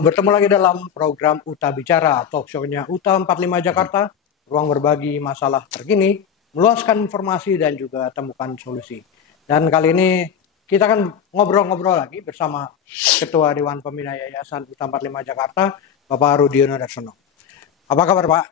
bertemu lagi dalam program Uta Bicara, talk show-nya Uta 45 Jakarta, ruang berbagi masalah terkini, meluaskan informasi dan juga temukan solusi. Dan kali ini kita akan ngobrol-ngobrol lagi bersama Ketua Dewan Pembina Yayasan Uta 45 Jakarta, Bapak Rudiono Darsono. Apa kabar Pak?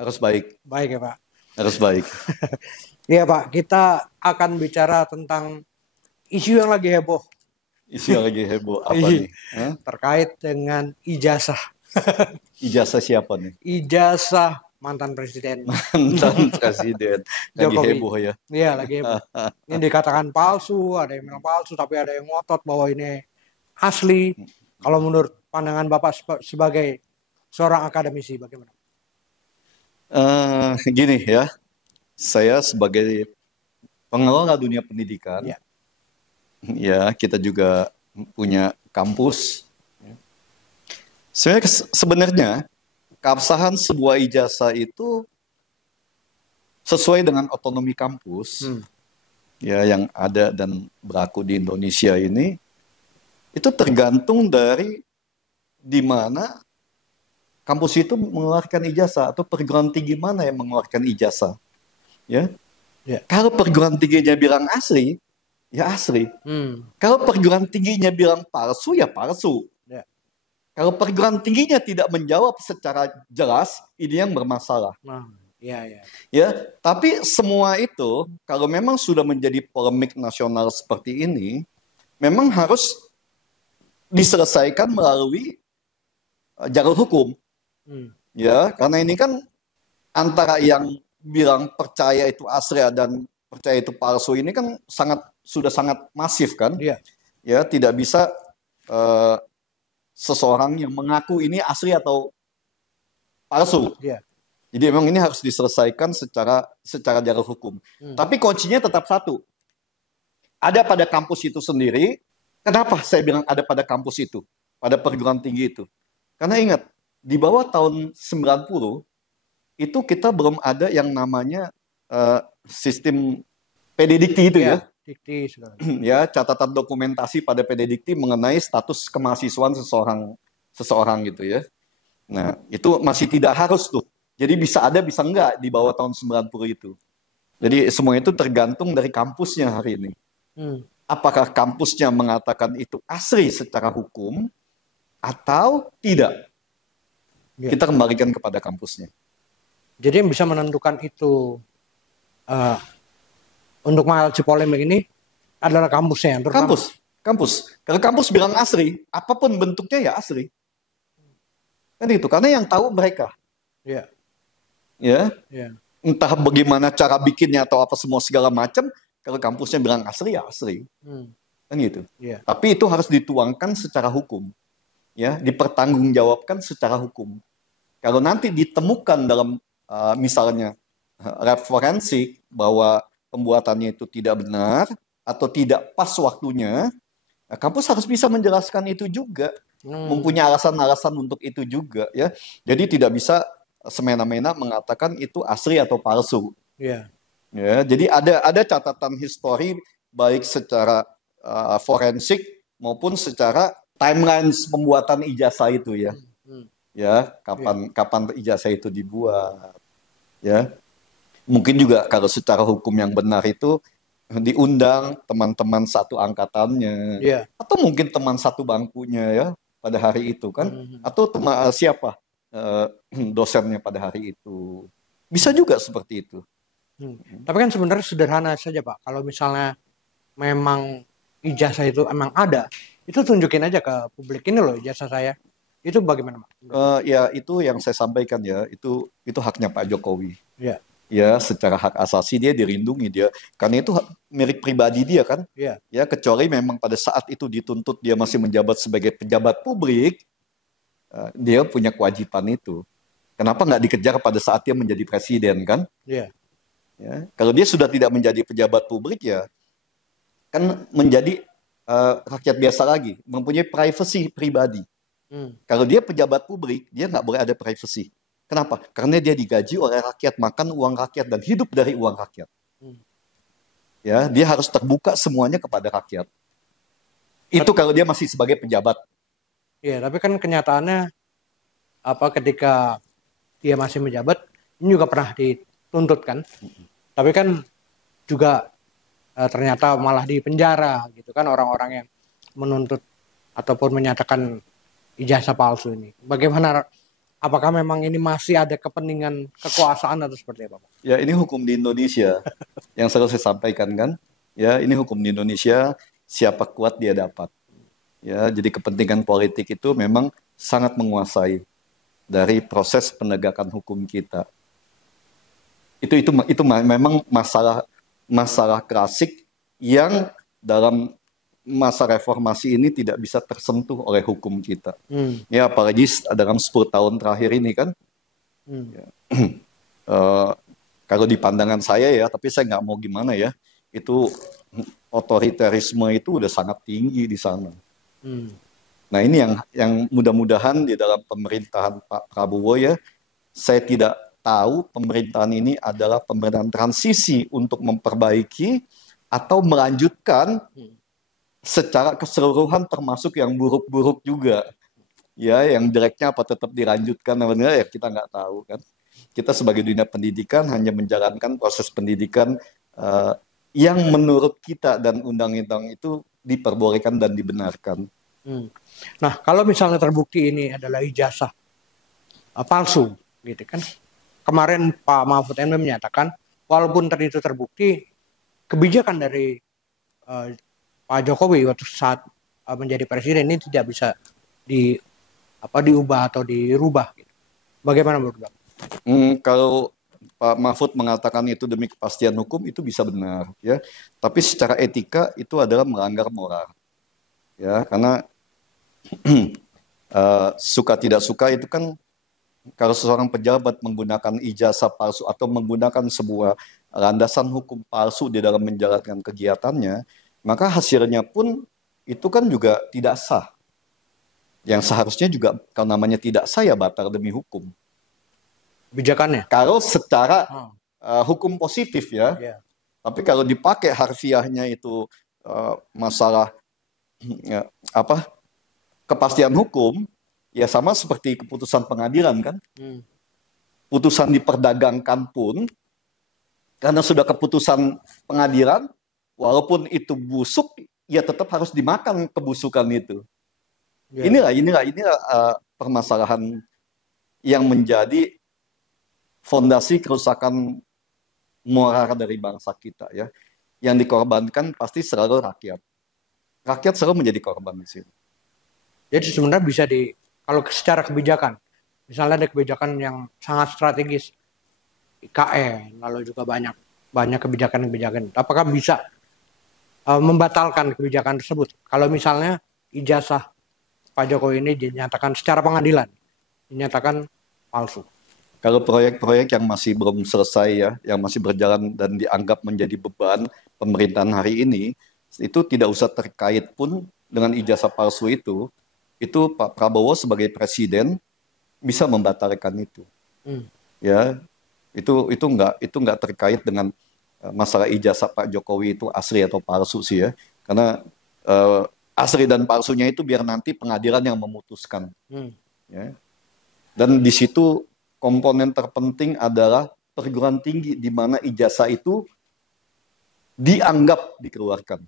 Harus baik. Baik ya Pak. Harus baik. Iya Pak, kita akan bicara tentang isu yang lagi heboh. Isu yang lagi heboh apa nih? Terkait dengan ijazah. Ijazah siapa nih? Ijazah mantan presiden. Mantan presiden. Lagi Jokowi. heboh ya? Iya, lagi heboh. Ini dikatakan palsu, ada yang bilang palsu, tapi ada yang ngotot bahwa ini asli. Kalau menurut pandangan Bapak sebagai seorang akademisi, bagaimana? Gini ya, saya sebagai pengelola dunia pendidikan, ya kita juga punya kampus. Sebenarnya keabsahan sebuah ijazah itu sesuai dengan otonomi kampus ya yang ada dan berlaku di Indonesia ini, itu tergantung dari di mana kampus itu mengeluarkan ijazah atau perguruan tinggi mana yang mengeluarkan ijazah. Ya. Kalau perguruan tingginya bilang asli, ya asli. Kalau perguruan tingginya bilang palsu, ya palsu. Kalau perguruan tingginya tidak menjawab secara jelas, ini yang bermasalah. Ya, tapi semua itu, kalau memang sudah menjadi polemik nasional seperti ini, memang harus diselesaikan melalui jalur hukum. Ya, karena ini kan antara yang bilang percaya itu asli dan percaya itu palsu ini kan sudah sangat masif kan? Ya, tidak bisa seseorang yang mengaku ini asli atau palsu. Jadi memang ini harus diselesaikan secara jalur hukum. Tapi kuncinya tetap satu. Ada pada kampus itu sendiri. Kenapa saya bilang ada pada kampus itu? Pada perguruan tinggi itu. Karena ingat, di bawah tahun 90 itu kita belum ada yang namanya sistem PDDikti itu ya. Ya, catatan dokumentasi pada PDDikti mengenai status kemahasiswaan seseorang gitu ya. Nah, itu masih tidak harus tuh. Jadi bisa ada, bisa enggak di bawah tahun 90 itu. Jadi semua itu tergantung dari kampusnya hari ini. Apakah kampusnya mengatakan itu asli secara hukum atau tidak? Kita kembalikan kepada kampusnya. Jadi yang bisa menentukan itu untuk mengatasi polemik ini adalah kampusnya. Kampus. Kalau kampus bilang asli, apapun bentuknya ya asli. Kan itu, karena yang tahu mereka. Ya. Entah bagaimana cara bikinnya atau apa semua segala macam, kalau kampusnya bilang asli ya asli. Kan gitu. Tapi itu harus dituangkan secara hukum. Ya, dipertanggungjawabkan secara hukum. Kalau nanti ditemukan dalam misalnya lab forensik bahwa pembuatannya itu tidak benar atau tidak pas waktunya, kampus harus bisa menjelaskan itu juga, mempunyai alasan-alasan untuk itu juga ya. Jadi tidak bisa semena-mena mengatakan itu asli atau palsu. Ya, jadi ada catatan histori baik secara forensik maupun secara timelines pembuatan ijazah itu ya. Ya, kapan ijazah itu dibuat. Ya. Mungkin juga kalau secara hukum yang benar itu diundang teman-teman satu angkatannya. Atau mungkin teman satu bangkunya ya pada hari itu kan. Atau siapa dosennya pada hari itu. Bisa juga seperti itu. Tapi kan sebenarnya sederhana saja Pak. Kalau misalnya memang ijazah itu emang ada, itu tunjukin aja ke publik, ini loh ijazah saya. Itu bagaimana Pak? Ya itu yang saya sampaikan ya, itu haknya Pak Jokowi. Ya, secara hak asasi dia dilindungi dia, karena itu milik pribadi dia kan. Ya, kecuali memang pada saat itu dituntut dia masih menjabat sebagai pejabat publik, dia punya kewajiban itu. Kenapa nggak dikejar pada saat dia menjadi presiden kan? Ya, kalau dia sudah tidak menjadi pejabat publik ya, kan menjadi rakyat biasa lagi, mempunyai privasi pribadi. Kalau dia pejabat publik, dia nggak boleh ada privacy. Kenapa? Karena dia digaji oleh rakyat, makan uang rakyat, dan hidup dari uang rakyat. Ya, dia harus terbuka semuanya kepada rakyat. Itu kalau dia masih sebagai pejabat. Iya, tapi kan kenyataannya ketika dia masih menjabat, ini juga pernah dituntut kan. Tapi kan juga ternyata malah di penjara gitu kan orang-orang yang menuntut ataupun menyatakan ijazah palsu ini. Bagaimana, apakah memang ini masih ada kepentingan kekuasaan atau seperti apa, Pak? Ya, ini hukum di Indonesia yang selalu saya sampaikan kan. Ya, ini hukum di Indonesia, siapa kuat dia dapat. Ya, jadi kepentingan politik itu memang sangat menguasai dari proses penegakan hukum kita. Itu memang masalah klasik yang dalam masa reformasi ini tidak bisa tersentuh oleh hukum kita. Ya, apalagi dalam 10 tahun terakhir ini kan. Ya. Kalau di pandangan saya ya, tapi saya nggak mau gimana ya, itu otoritarisme itu udah sangat tinggi di sana. Nah, ini yang mudah-mudahan di dalam pemerintahan Pak Prabowo ya, saya tidak tahu pemerintahan ini adalah pemerintahan transisi untuk memperbaiki atau melanjutkan secara keseluruhan termasuk yang buruk-buruk juga. Ya, yang jeleknya apa tetap dilanjutkan namanya ya kita nggak tahu kan. Kita sebagai dunia pendidikan hanya menjalankan proses pendidikan yang menurut kita dan undang-undang itu diperbolehkan dan dibenarkan. Nah, kalau misalnya terbukti ini adalah ijazah palsu, gitu kan? Kemarin Pak Mahfud MD menyatakan, walaupun tadi itu terbukti, kebijakan dari Pak Jokowi waktu saat menjadi presiden ini tidak bisa diubah atau dirubah. Gitu. Bagaimana menurut Bapak? Kalau Pak Mahfud mengatakan itu demi kepastian hukum itu bisa benar, ya. Tapi secara etika itu adalah melanggar moral, ya. Karena suka tidak suka itu kan kalau seorang pejabat menggunakan ijazah palsu atau menggunakan sebuah landasan hukum palsu di dalam menjalankan kegiatannya, maka hasilnya pun itu kan juga tidak sah. Yang seharusnya juga kalau namanya tidak sah ya batal demi hukum. Kebijakannya. Kalau secara hukum positif ya, tapi kalau dipakai harfiahnya itu masalah kepastian hukum, ya sama seperti keputusan pengadilan kan. Putusan diperdagangkan pun, karena sudah keputusan pengadilan, walaupun itu busuk, ya tetap harus dimakan kebusukan itu. Inilah permasalahan yang menjadi fondasi kerusakan moral dari bangsa kita ya. Yang dikorbankan pasti selalu rakyat. Rakyat selalu menjadi korban di sini. Jadi sebenarnya bisa kalau secara kebijakan, misalnya ada kebijakan yang sangat strategis, IKN, lalu juga banyak kebijakan-kebijakan. Apakah bisa membatalkan kebijakan tersebut? Kalau misalnya ijazah Pak Jokowi ini dinyatakan secara pengadilan, dinyatakan palsu. Kalau proyek-proyek yang masih belum selesai ya, yang masih berjalan dan dianggap menjadi beban pemerintahan hari ini, itu tidak usah terkait pun dengan ijazah palsu itu Pak Prabowo sebagai presiden bisa membatalkan itu. Ya, itu nggak terkait dengan masalah ijazah Pak Jokowi itu asli atau palsu sih ya, karena asli dan palsunya itu biar nanti pengadilan yang memutuskan. Ya. Dan di situ komponen terpenting adalah perguruan tinggi di mana ijazah itu dianggap dikeluarkan.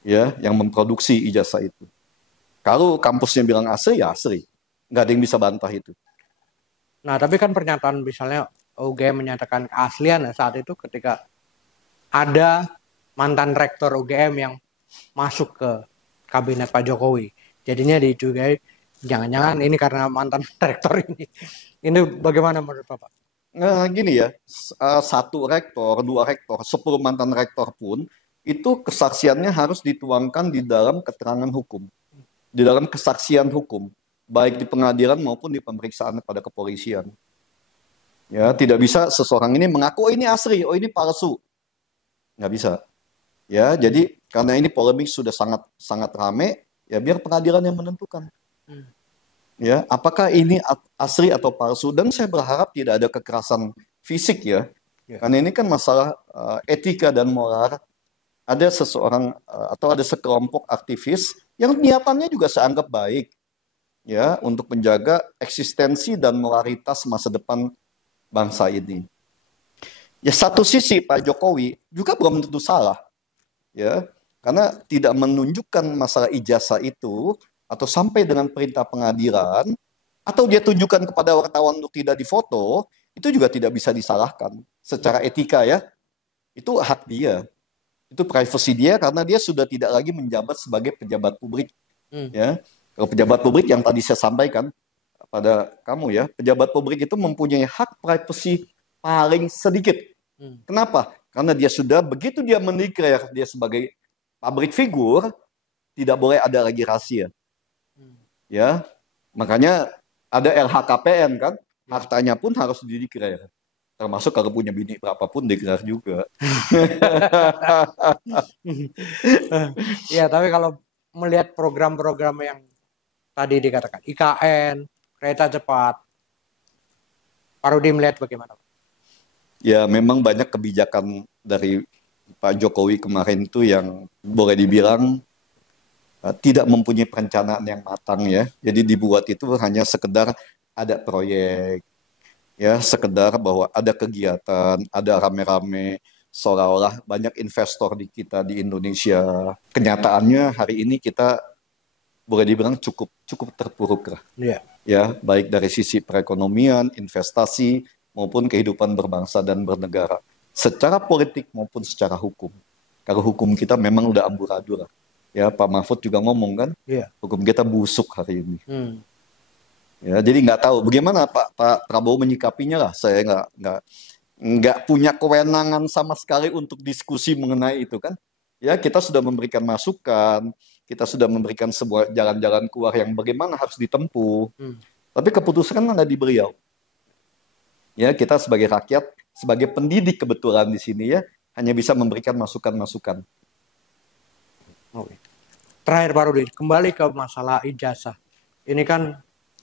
Ya, yang memproduksi ijazah itu. Kalau kampusnya bilang asli, ya asli. Nggak ada yang bisa bantah itu. Nah, tapi kan pernyataan misalnya UGM menyatakan keaslian saat itu ketika ada mantan rektor UGM yang masuk ke kabinet Pak Jokowi. Jadinya dicurigai jangan-jangan ini karena mantan rektor ini. Ini bagaimana menurut Bapak? Nah, gini ya, 1 rektor, 2 rektor, 10 mantan rektor pun itu kesaksiannya harus dituangkan di dalam keterangan hukum, di dalam kesaksian hukum, baik di pengadilan maupun di pemeriksaan pada kepolisian. Ya, tidak bisa seseorang ini mengaku ini asli, ini palsu, nggak bisa. Ya, jadi karena ini polemik sudah sangat ramai, ya biar pengadilan yang menentukan. Ya, apakah ini asli atau palsu? Dan saya berharap tidak ada kekerasan fisik ya, karena ini kan masalah etika dan moral ada seseorang atau ada sekelompok aktivis yang niatannya juga saya anggap baik, ya, untuk menjaga eksistensi dan moralitas masa depan bangsa ini. Ya, satu sisi Pak Jokowi juga belum tentu salah, ya, karena tidak menunjukkan masalah ijazah itu atau sampai dengan perintah pengadilan atau dia tunjukkan kepada wartawan untuk tidak difoto, itu juga tidak bisa disalahkan secara etika, ya. Itu hak dia. Itu privasi dia karena dia sudah tidak lagi menjabat sebagai pejabat publik. Ya, kalau pejabat publik yang tadi saya sampaikan pada kamu, ya, pejabat publik itu mempunyai hak privasi paling sedikit. Kenapa? Karena dia sudah begitu dia mendeklar dia sebagai public figure, tidak boleh ada lagi rahasia. Ya, makanya ada LHKPN kan, hartanya pun harus dideklar. Termasuk kalau punya bini berapapun deklar juga. Ya, tapi kalau melihat program-program yang tadi dikatakan IKN, kereta cepat, Pak Rudi melihat bagaimana? Ya, memang banyak kebijakan dari Pak Jokowi kemarin itu yang boleh dibilang tidak mempunyai perencanaan yang matang, ya. Jadi dibuat itu hanya sekedar ada proyek, ya, sekedar bahwa ada kegiatan, ada rame-rame, seolah-olah banyak investor di kita di Indonesia. Kenyataannya hari ini kita boleh dibilang cukup terpuruk lah. Ya, baik dari sisi perekonomian, investasi, maupun kehidupan berbangsa dan bernegara. Secara politik maupun secara hukum. Kalau hukum kita memang udah amburadul lah. Ya, Pak Mahfud juga ngomong kan, hukum kita busuk hari ini. Ya, jadi nggak tahu bagaimana Pak Prabowo menyikapinya lah. Saya nggak punya kewenangan sama sekali untuk diskusi mengenai itu kan. Ya, kita sudah memberikan masukan, kita sudah memberikan sebuah jalan-jalan keluar yang bagaimana harus ditempuh. Tapi keputusan ada di beliau. Ya, kita sebagai rakyat, sebagai pendidik kebetulan di sini, ya, hanya bisa memberikan masukan-masukan. Oke. Terakhir Pak Rudi, kembali ke masalah ijazah. Ini kan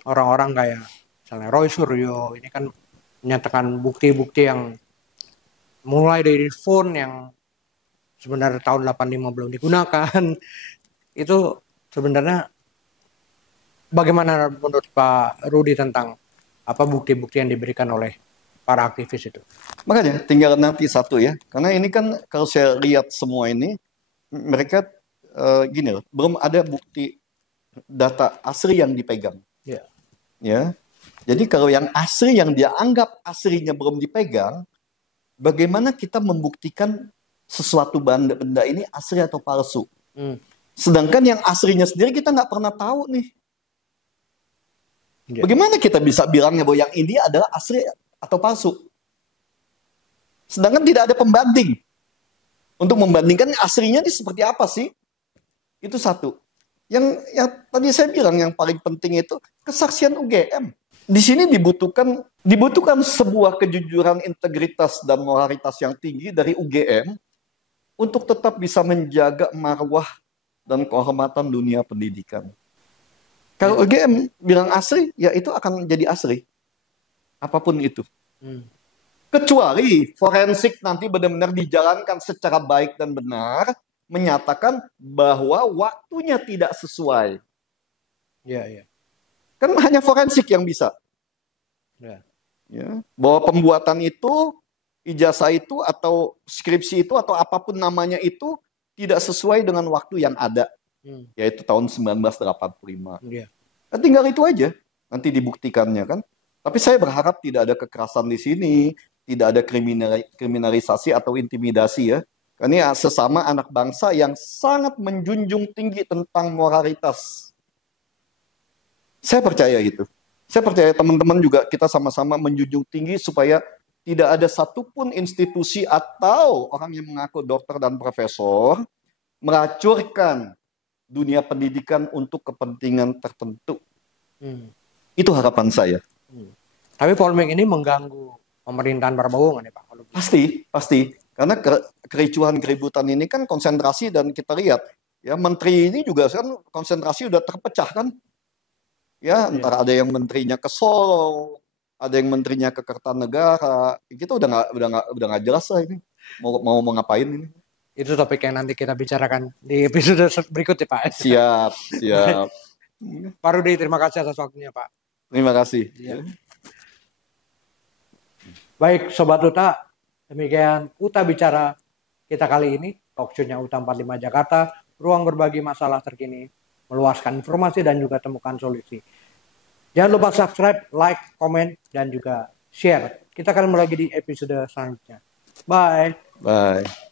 orang-orang kayak misalnya Roy Suryo ini kan menyatakan bukti-bukti yang mulai dari phone yang sebenarnya tahun 85 belum digunakan. Itu sebenarnya bagaimana menurut Pak Rudi tentang apa bukti-bukti yang diberikan oleh para aktivis itu? Makanya tinggal nanti satu, ya, karena ini kan kalau saya lihat semua ini mereka gini loh, belum ada bukti data asli yang dipegang. Ya, jadi kalau yang asli yang dia anggap aslinya belum dipegang, bagaimana kita membuktikan sesuatu benda ini asli atau palsu? Sedangkan yang aslinya sendiri kita nggak pernah tahu nih. Bagaimana kita bisa bilangnya bahwa yang ini adalah asli atau palsu? Sedangkan tidak ada pembanding untuk membandingkan aslinya ini seperti apa sih? Itu satu. Yang tadi saya bilang yang paling penting itu kesaksian UGM. Di sini dibutuhkan sebuah kejujuran, integritas dan moralitas yang tinggi dari UGM untuk tetap bisa menjaga marwah dan kehormatan dunia pendidikan. Kalau UGM bilang asli, ya itu akan jadi asli. Apapun itu. Kecuali forensik nanti benar-benar dijalankan secara baik dan benar, menyatakan bahwa waktunya tidak sesuai. Kan hanya forensik yang bisa. Ya. Bahwa pembuatan itu, ijazah itu, atau skripsi itu, atau apapun namanya itu, tidak sesuai dengan waktu yang ada. Yaitu tahun 1985. Nah, tinggal itu aja. Nanti dibuktikannya kan. Tapi saya berharap tidak ada kekerasan di sini, tidak ada kriminalisasi atau intimidasi, ya. Ini sesama anak bangsa yang sangat menjunjung tinggi tentang moralitas. Saya percaya gitu. Saya percaya teman-teman juga kita sama-sama menjunjung tinggi supaya tidak ada satupun institusi atau orang yang mengaku dokter dan profesor meracurkan dunia pendidikan untuk kepentingan tertentu. Itu harapan saya. Tapi polemik ini mengganggu pemerintahan Prabowo nggak nih Pak? Pasti. Karena kericuhan keributan ini kan konsentrasi, dan kita lihat ya menteri ini juga kan konsentrasi udah terpecah kan. Ya, antara ada yang menterinya ke Solo, ada yang menterinya ke Kertanegara. Kita udah nggak jelas lah ini mau ngapain ini. Itu topik yang nanti kita bicarakan di episode berikutnya, Pak. Siap. Pak Rudi, terima kasih atas waktunya, Pak. Terima kasih. Ya. Baik, Sobat UTA, demikian UTA Bicara kita kali ini, talkshow-nya UTA 45 Jakarta, ruang berbagi masalah terkini, meluaskan informasi dan juga temukan solusi. Jangan lupa subscribe, like, komen, dan juga share. Kita akan mulai lagi di episode selanjutnya. Bye. Bye.